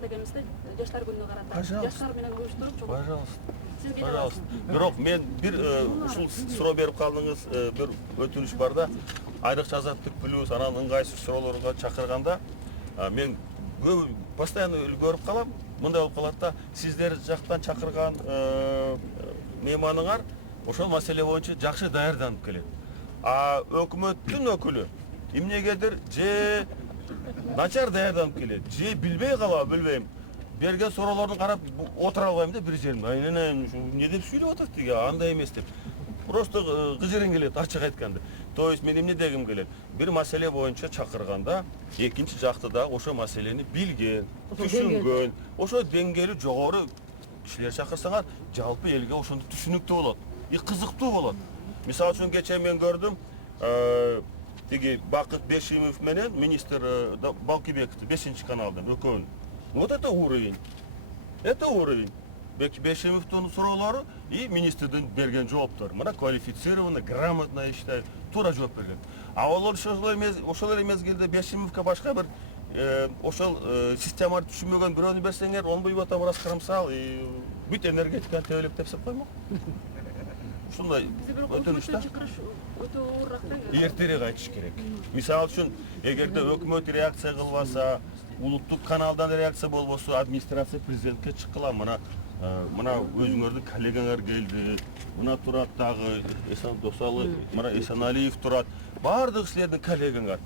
дегенибизде жаштар күнүнө карата Пожалуйста. жаштар менен уюштуруп чогуу. Пожалуйста. Сизге Пожалуйста. Бирок мен бир ушул суроо берип калдыңыз, бир өтүнүш бар да. Айрыкча Азаттык плюс анан ыңгайсыз суроолорго чакырганда мен көп постоянно көрүп калам. Мындай болуп калат да, сиздер жактан чакырган мейманыңар ошол маселе боюнча жакшы даярданып келет. А өкмөттүн өкүлү эмнегедир же начар даярданып келет, же билбей калабы билбейм. Берген суроолорун карап отура албайм да бир жеримде. Не деп сүйлөп атат тиги, андай эмес деп. Просто кыжырың келет, ачык айтканда. То есть мен эмне дегим келет? Бир маселе боюнча чакырганда, экинчи жакты да ошо маселени билген, түшүнгөн, ошо деңгээли жогору кишилер чакырсаңар, жалпы элге ошондо түшүнүктүү болот, кызыктуу болот. Мисалы үчүн кечээ мен көрдүм, тиги Бакыт Бешимов менен министр Балкибековду 5-каналдан экөөнү. Вот это уровень. Это уровень. Бешимовдун суроолору и министрдин берген жооптор. Мына квалифицированно, грамотно, я считаю, туура жооп берген. А ошол мезгилде Бешимовго башка бир ошол системаны түшүнбөгөн бирөөнү берсеңер, онбой атам раз карамсал, бүт энергетиканы тебелеп тепсеп коймок. Ушундай өтүнүш да. Өтө оорураак да. Эртерээк айтыш керек. Мисалы үчүн, эгерде өкмөт реакция кылбаса, улуттук каналдан реакция болбосо, администрация президентке чыккыла, мына өзүңөрдүн коллегаңар келди, мына турат дагы Досалы, мына Эсеналиев турат, баардык силердин коллегаңар.